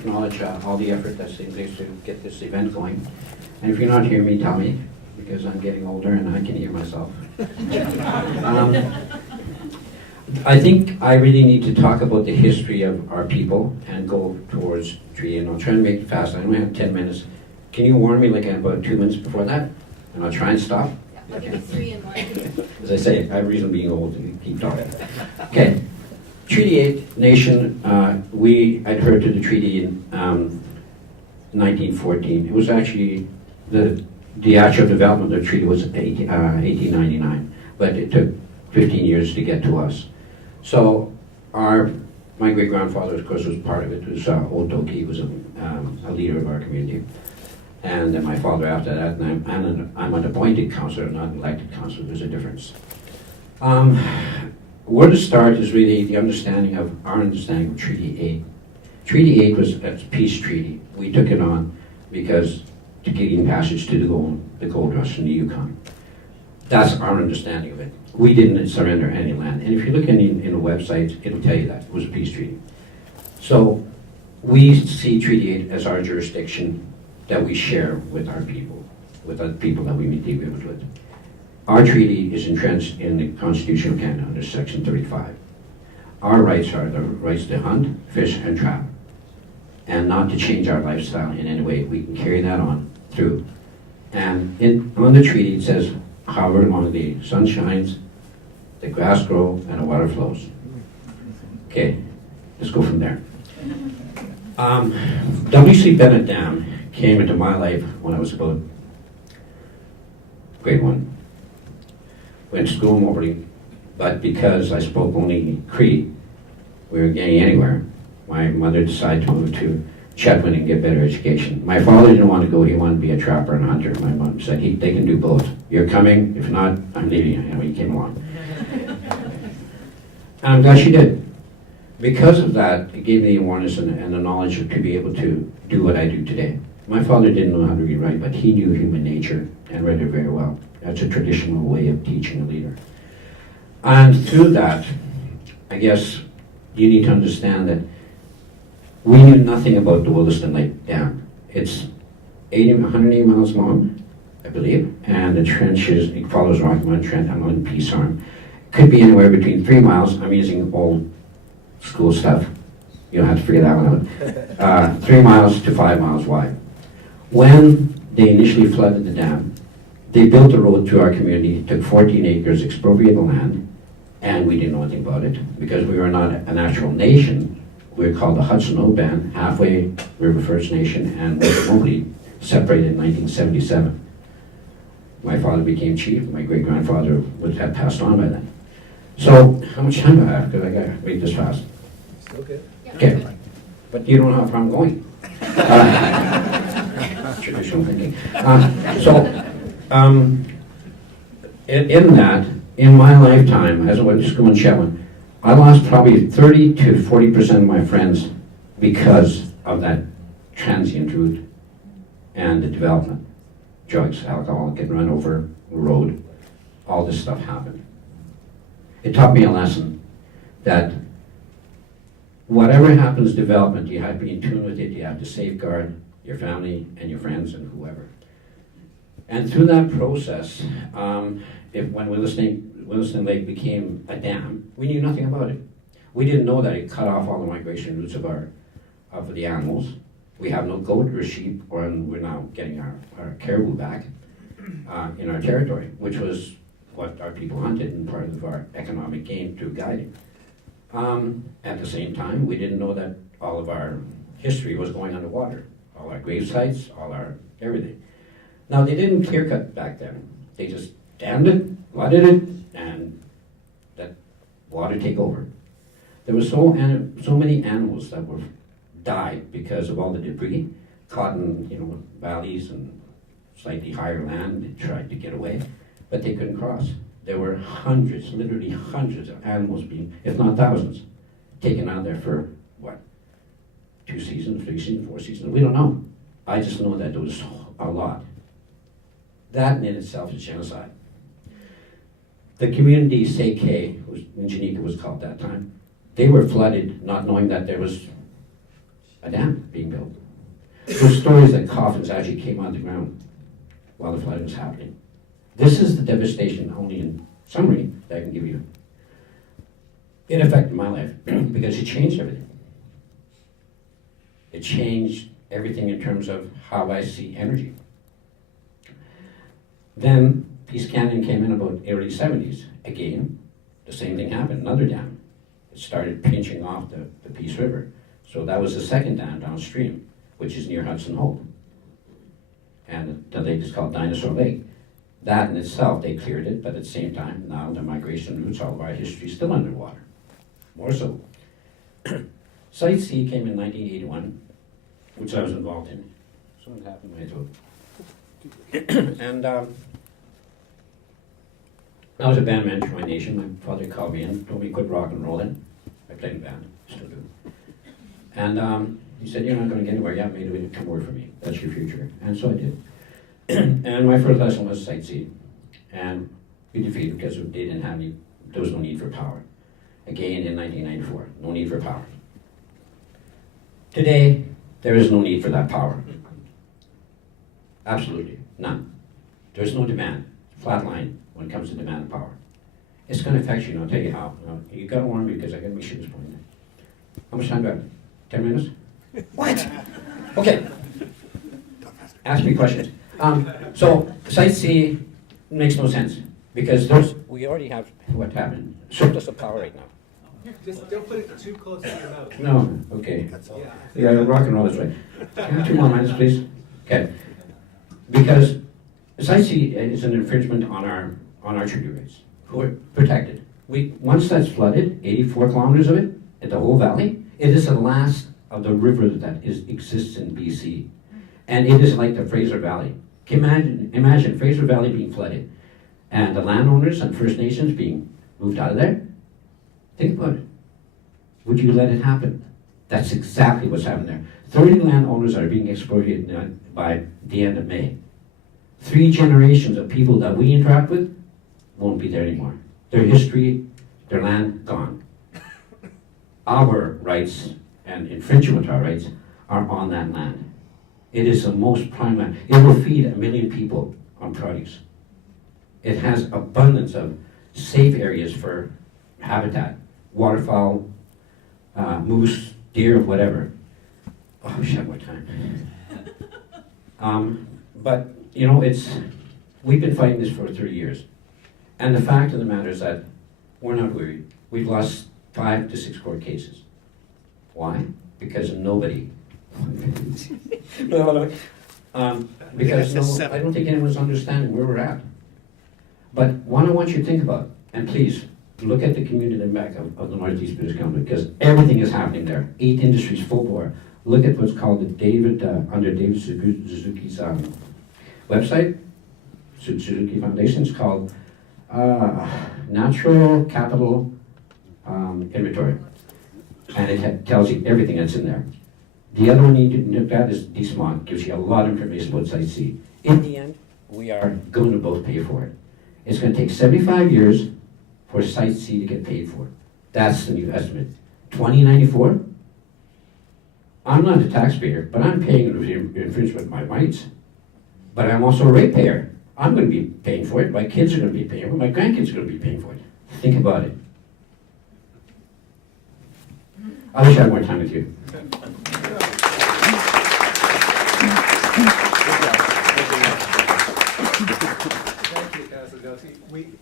acknowledge all the effort that's taken place to get this event going. And if you're not hearing me, tell me, because I'm getting older and I can hear myself. I think I really need to talk about the history of our people and go towards treaty, and I'll try and make it fast. I only have 10 minutes. Can you warn me like about 2 minutes before that? And I'll try and stop. Yeah, I'll give you 3 and 1. As I say, I have reason being old to keep talking. Okay. Treaty 8 nation, we adhered to the treaty in 1914. It was actually, the actual development of the treaty was 1899, but it took 15 years to get to us. So my great-grandfather, of course, was part of it. It was Old Toki. He was a leader of our community. And then my father after that, and I'm an appointed councillor, not an elected councillor. There's a difference. Where to start is really the understanding of our understanding of Treaty 8. Treaty 8 was a peace treaty. We took it on because to gain passage to the gold rush in the Yukon. That's our understanding of it. We didn't surrender any land. And if you look in the website, it'll tell you that. It was a peace treaty. So we see Treaty 8 as our jurisdiction that we share with our people, with the people that we meet the agreement with. Our treaty is entrenched in the Constitution of Canada under Section 35. Our rights are the rights to hunt, fish, and trap, and not to change our lifestyle in any way. We can carry that on through. And on the treaty it says, however long the sun shines, the grass grows, and the water flows. Okay, let's go from there. W.C. Bennett Dam came into my life when I was about grade 1. Went to school in Moberly, but because I spoke only Cree, we were getting anywhere. My mother decided to move to Chetwynd and get better education. My father didn't want to go, he wanted to be a trapper and hunter. My mom said, they can do both. You're coming, if not, I'm leaving you. And he came along. And I'm glad she did. Because of that, it gave me the awareness and the knowledge to be able to do what I do today. My father didn't know how to read and write, but he knew human nature and read it very well. That's a traditional way of teaching a leader. And through that, I guess you need to understand that we knew nothing about the Williston Lake Dam. It's 180 miles long, I believe, and the trench it follows Rocky Mountain Trent and on Peace Arm. Could be anywhere between 3 miles. I'm using old school stuff. You don't have to figure that one out. 3 miles to 5 miles wide. When they initially flooded the dam, they built a road to our community, took 14 acres, expropriated the land, and we didn't know anything about it because we were not a natural nation. We were called the Hudson Oban, halfway River First Nation, and Moberly separated in 1977. My father became chief. My great-grandfather had passed on by then. So, how much time do I have? Because I got to read this fast. Still good. Okay, but you don't know how far I'm going. Traditional thinking. In my lifetime, as I went to school in Chetwynd, I lost probably 30 to 40% of my friends because of that transient route and the development. Drugs, alcohol, getting run over, road, all this stuff happened. It taught me a lesson that whatever happens development, you have to be in tune with it, you have to safeguard your family and your friends and whoever. And through that process, when Williston Lake became a dam, we knew nothing about it. We didn't know that it cut off all the migration routes of the animals. We have no goat or sheep, and we're now getting our caribou back in our territory, which was what our people hunted and part of our economic gain through guiding. At the same time, we didn't know that all of our history was going underwater. All our grave sites, all our everything. Now, they didn't clear cut back then. They just dammed it, flooded it, and let water take over. There were so many animals that were died because of all the debris caught in valleys and slightly higher land. They tried to get away, but they couldn't cross. There were hundreds, literally hundreds of animals being, if not thousands, taken out there for, 2 seasons, 3 seasons, 4 seasons, we don't know. I just know that there was a lot. That in itself is genocide. The community, in Geneva was called that time, they were flooded not knowing that there was a dam being built. There's stories that coffins actually came out of the ground while the flooding was happening. This is the devastation, only in summary, that I can give you. It affected my life because it changed everything. It changed everything in terms of how I see energy. Then Peace Canyon came in about early 70s. Again, the same thing happened, another dam. It started pinching off the Peace River. So that was the second dam downstream, which is near Hudson Hope. And the lake is called Dinosaur Lake. That in itself, they cleared it, but at the same time, now the migration routes, all of our history is still underwater. More so. Site C came in 1981, which I was involved in. Something happened to my throat. And I was a band manager for my nation. My father called me in, told me to quit rock and rolling. I played in band, still do. And he said, "You're not going to get anywhere. Yeah, maybe come work for me. That's your future." And so I did. And my first lesson was Site C. And we defeated because they didn't have any, there was no need for power. Again in 1994, no need for power. Today, there is no need for that power. Absolutely, none. There's no demand, flat line when it comes to demand of power. It's going to affect you, and I'll tell you how. You got to warn me because I got my shoes pointed. How much time do I have? 10 minutes? What? Okay. Ask me questions. So, Site C makes no sense because we already have what happened. Surplus of power right now. Just don't put it too close to your mouth. No, okay. Yeah. Yeah, rock and roll this way. Can I have 2 more minutes, please? Okay. Because Site C is an infringement on our treaty rights. We're protected. Once that's flooded, 84 kilometers of it, in the whole valley, it is the last of the river that exists in BC. And it is like the Fraser Valley. Imagine Fraser Valley being flooded and the landowners and First Nations being moved out of there. Think about it. Would you let it happen? That's exactly what's happened there. 30 landowners are being expropriated by the end of May. 3 generations of people that we interact with won't be there anymore. Their history, their land, gone. Our rights and infringement of our rights are on that land. It is the most prime land. It will feed 1 million people on produce. It has abundance of safe areas for habitat, waterfowl, moose, deer, whatever. Oh, I wish I had more time. But, you know, we've been fighting this for 30 years. And the fact of the matter is that we're not worried. We've lost 5 to 6 court cases. Why? Because nobody. Because I don't think anyone's understanding where we're at. But what I want you to think about, and please look at the community in the back of the Northeast British Columbia, because everything is happening there. 8 industries full bore. Look at what's called the under David Suzuki's website, Suzuki Foundation. It's called Natural Capital Inventory. And it tells you everything that's in there. The other one you need to look at is DISCONTINUING, gives you a lot of information about Site C. In the end, we are going to both pay for it. It's going to take 75 years for Site C to get paid for. That's the new estimate. 2094? I'm not a taxpayer, but I'm paying an infringement of my rights. But I'm also a ratepayer. I'm going to be paying for it. My kids are going to be paying for it. My grandkids are going to be paying for it. Think about it. I wish I had more time with you. Thank you, Councilor Doty.